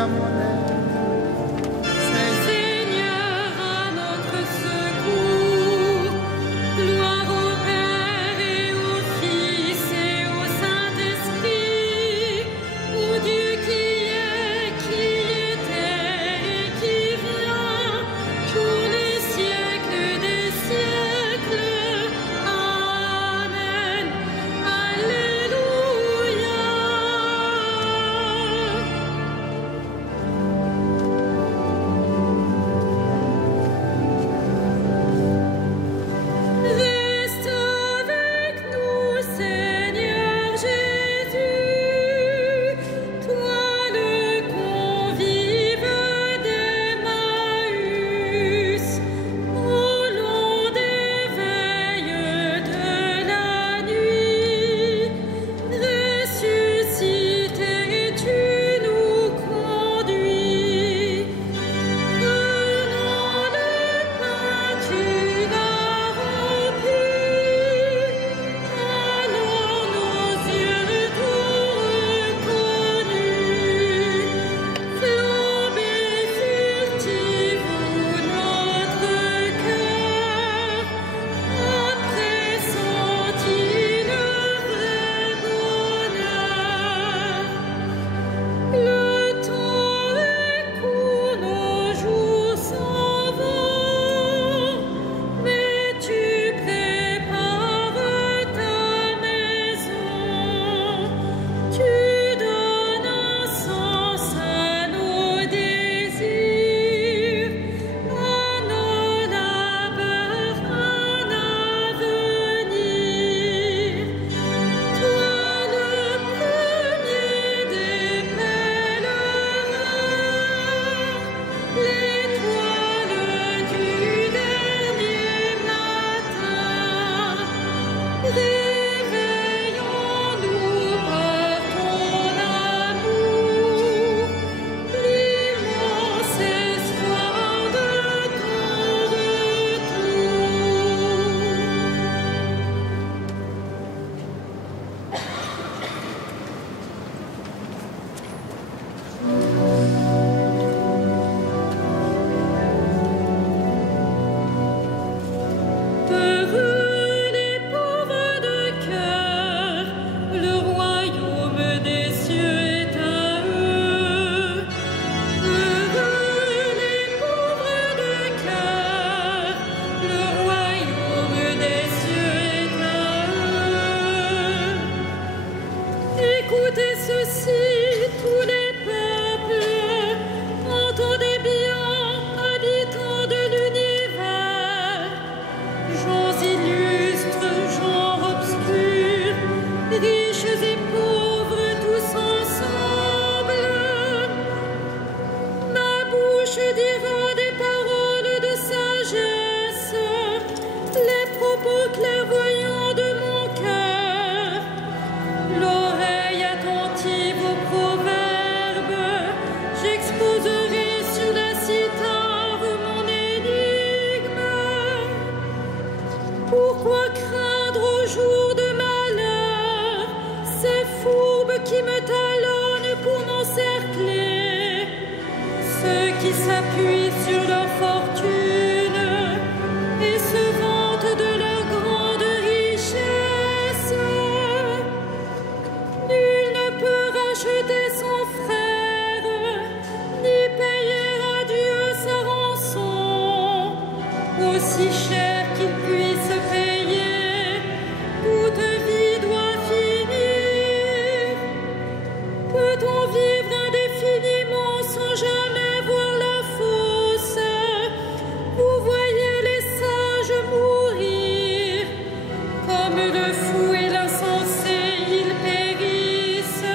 à mon aide. Seigneur, à notre secours, gloire au Père et au Fils et au Saint-Esprit, au Dieu qui est, qui était et qui vient, pour les siècles des siècles. Amen. Alléluia. Reste avec nous, Seigneur Jésus, toi le convive d'Emmaüs, au long des veilles de la nuit. Ressuscité, tu nous conduis. Prenons le pain, tu l'as rompu. Alors nos yeux t'ont reconnu. Flambée furtive où notre cœur a pressenti le vrai bonheur. Le temps est court, nos jours s'en vont, mais tu prépares ta maison. Tu donnes un sens à nos désirs, à nos labeurs un avenir. Toi le premier des pèlerins, l'étoile du dernier matin, réveillons-nous par ton amour, l'immense espoir de ton Heureux les pauvres de cœur, le royaume des cieux est à eux. Heureux les pauvres de cœur, le royaume des cieux est à eux. Écoutez ceci, tous les peuples, entendez bien, habitants de l'univers. Gens illustres, gens obscurs, riches et pauvres, tous ensemble. Ma bouche dira des paroles de sagesse, les propos clairvoyants de mon cœur. L'oreille attentive aux proverbes, j'exposerai sur la cithare mon énigme. Pourquoi craindre au jour de malheur ces fourbes qui me talonnent pour m'encercler, ceux qui s'appuient sur leur fortune et se vantent de leur grande richesse? Nul ne peut racheter son frère, ni payer à Dieu sa rançon, aussi cher qu'il puisse payer. Toute vie doit finir. Peut-on vivre indéfiniment sans jamais voir la fosse? Vous voyez les sages mourir, comme le fou et l'insensé, ils périssent,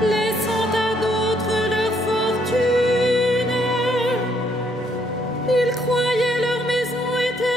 laissant à d'autres leur fortune. Ils croyaient leur maison était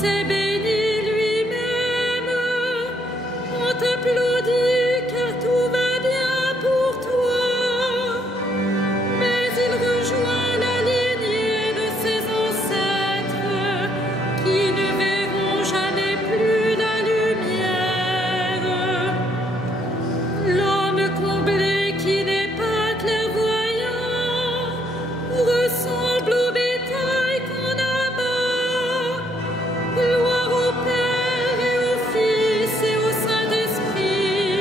s'est béni lui-même. On t'applaudit car tout va bien pour toi. Mais il rejoint la lignée de ses ancêtres qui ne verront jamais plus la lumière. L'homme comblé qui n'est pas clairvoyant ressemble au bétail qu'on abat. Gloire au Père et au Fils et au Saint-Esprit,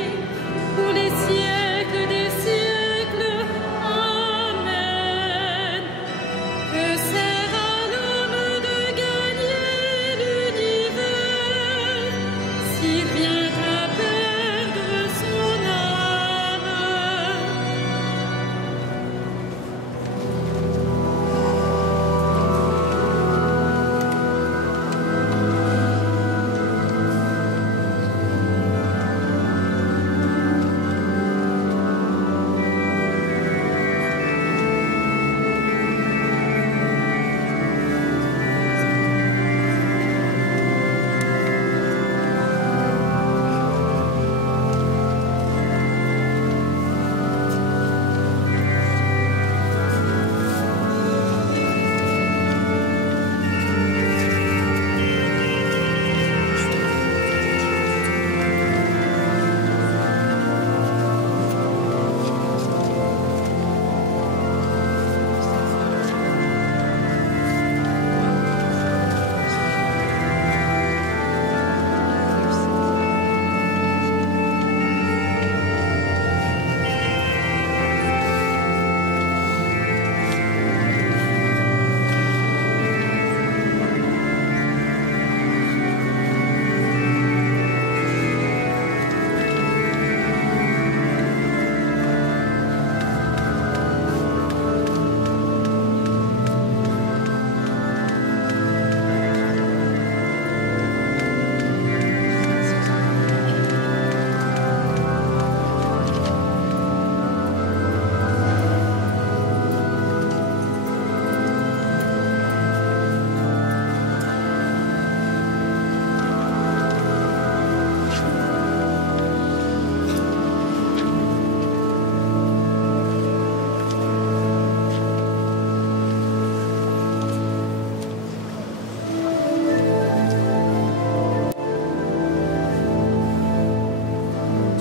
pour les siècles des siècles. Amen. Que sert à l'homme de gagner l'univers s'il vient à perdre son âme?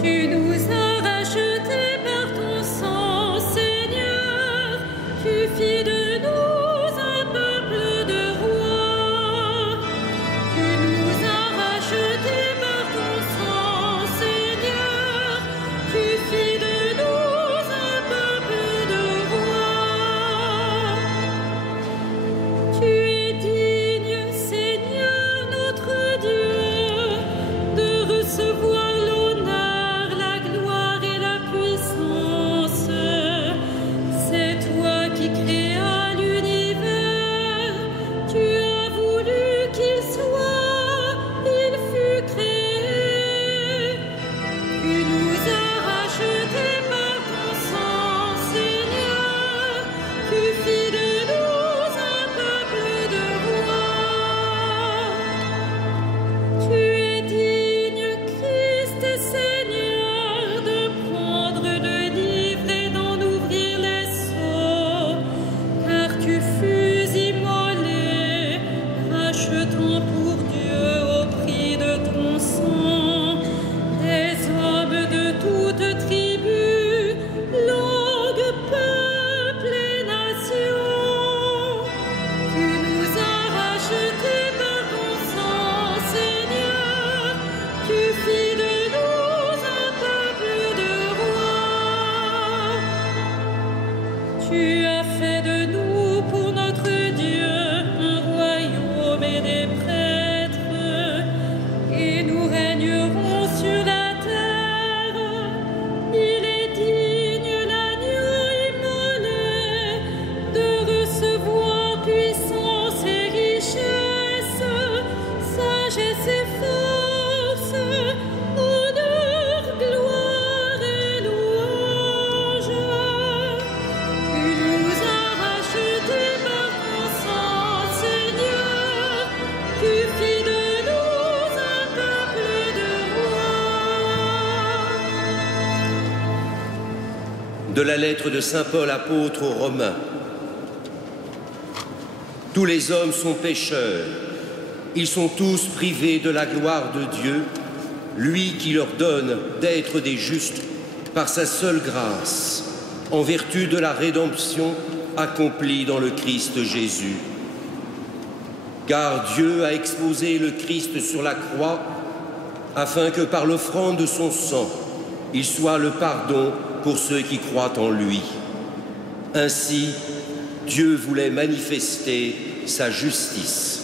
Tu nous as rachetés par ton sang, Seigneur. Tu fis de nous un peuple de rois. Tu nous as rachetés par ton sang, Seigneur. Tu fis de nous un peuple de rois. Tu es digne, Seigneur notre Dieu, de recevoir l'honneur, la gloire et la puissance. C'est toi qui créas l'univers. Tu as voulu qu'il soit, il fut créé. Tu nous as rachetés par ton sang, Seigneur. Tu fis de nous un peuple de rois. Tu es digne, Christ et Seigneur, de prendre le livre et d'en ouvrir les sceaux, car tu fus immolé, rachetant pour Dieu au prix de ton sang des hommes de toute tribu, langue, peuple et nation. Tu nous as rachetés par ton sang, Seigneur. Tu fis de nous un peuple de rois. Tu as fait de nous pour notre Dieu un royaume et des prêtres, et nous régnerons sur la terre. Il est digne, l'agneau immolé, de recevoir puissance et richesse, sagesse et force, honneur, gloire et louange. Tu nous as rachetés par ton sang, Seigneur. Tu fis de De la lettre de saint Paul apôtre aux Romains. Tous les hommes sont pécheurs. Ils sont tous privés de la gloire de Dieu, lui qui leur donne d'être des justes par sa seule grâce, en vertu de la rédemption accomplie dans le Christ Jésus. Car Dieu a exposé le Christ sur la croix afin que par l'offrande de son sang, il soit le pardon pour ceux qui croient en lui. Ainsi, Dieu voulait manifester sa justice.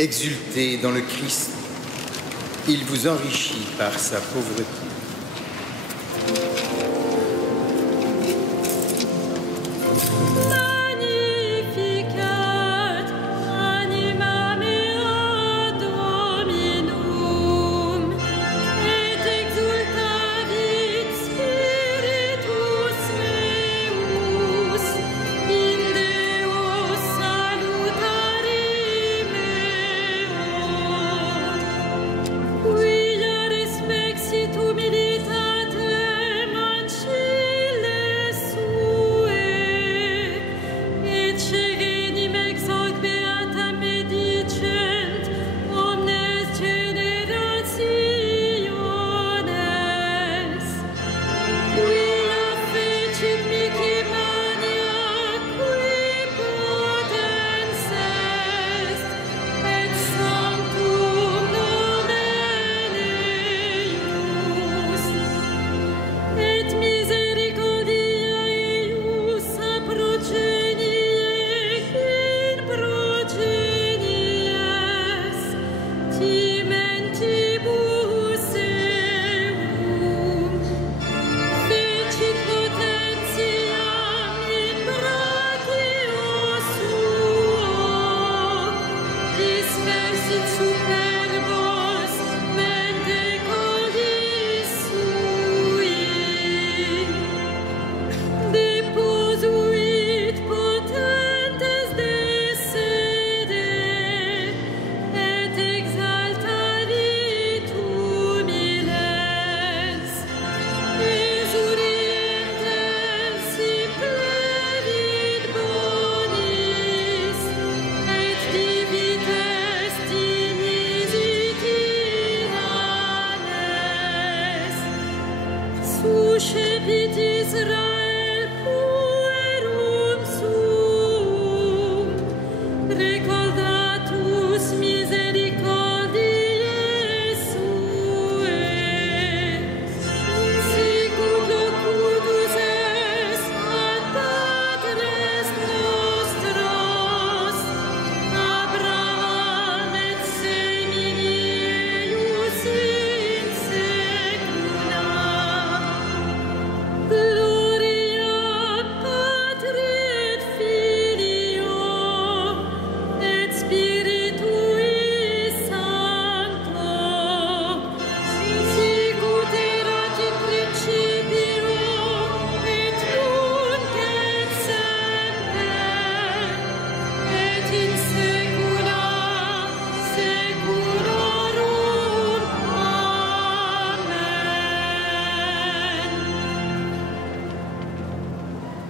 Exultez dans le Christ, il vous enrichit par sa pauvreté.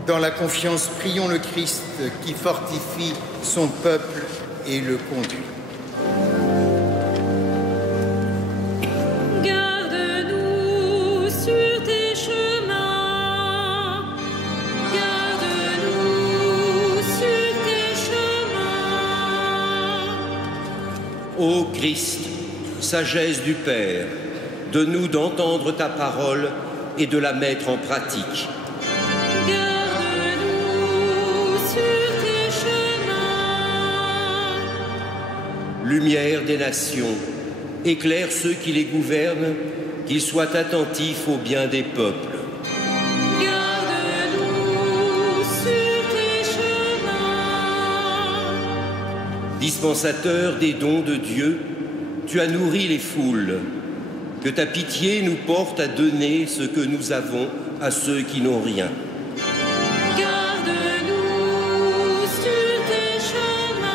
Dans la confiance, prions le Christ qui fortifie son peuple et le conduit. Garde-nous sur tes chemins, garde-nous. Christ, sagesse du Père, donne-nous d'entendre ta parole et de la mettre en pratique. Garde-nous sur tes chemins. Lumière des nations, éclaire ceux qui les gouvernent, qu'ils soient attentifs au bien des peuples. Garde-nous sur tes chemins. Dispensateur des dons de Dieu, tu as nourri les foules. Que ta pitié nous porte à donner ce que nous avons à ceux qui n'ont rien. Garde-nous sur tes chemins.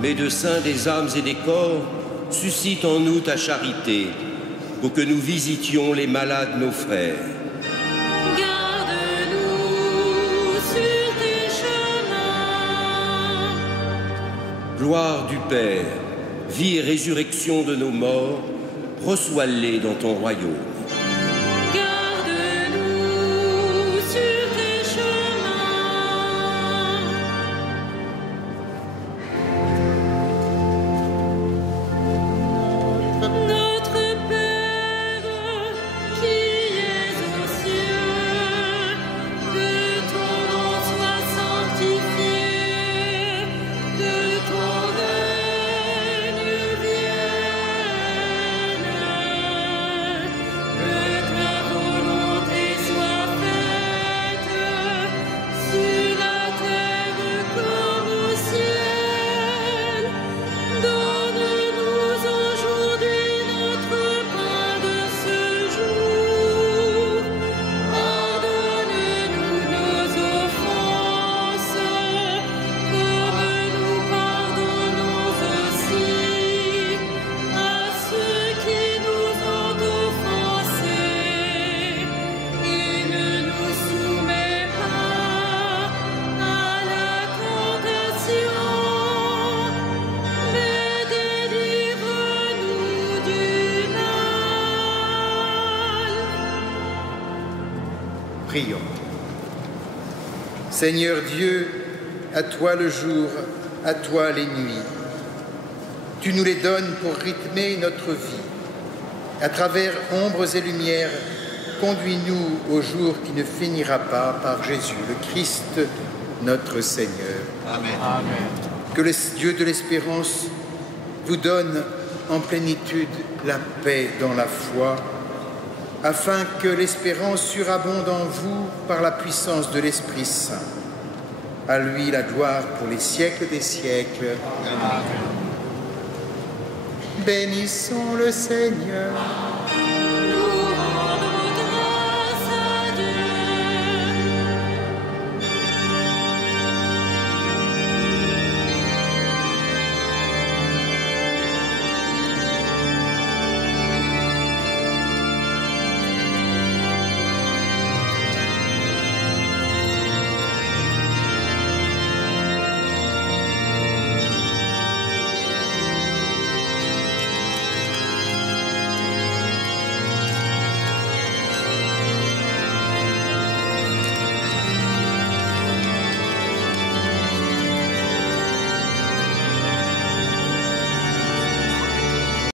Médecin des âmes et des corps, suscite en nous ta charité, pour que nous visitions les malades nos frères. Garde-nous sur tes chemins. Gloire du Père, vie et résurrection de nos morts, reçois-les dans ton royaume. Garde-nous sur tes chemins. Notre Père qui es aux cieux, que ton nom soit sanctifié, que ton règne vienne, que ta volonté soit faite sur la terre comme au ciel. Donne-nous aujourd'hui notre pain de ce jour. Pardonne-nous nos offenses, comme nous pardonnons aussi à ceux qui nous ont offensés. Et ne nous soumets pas à la tentation, mais délivre-nous du mal. Prions. Seigneur Dieu, à toi le jour, à toi les nuits. Tu nous les donnes pour rythmer notre vie. À travers ombres et lumières, conduis-nous au jour qui ne finira pas par Jésus, le Christ, notre Seigneur. Amen. Que le Dieu de l'espérance vous donne en plénitude la paix dans la foi, afin que l'espérance surabonde en vous par la puissance de l'Esprit Saint. À lui la gloire pour les siècles des siècles. Amen. Bénissons le Seigneur.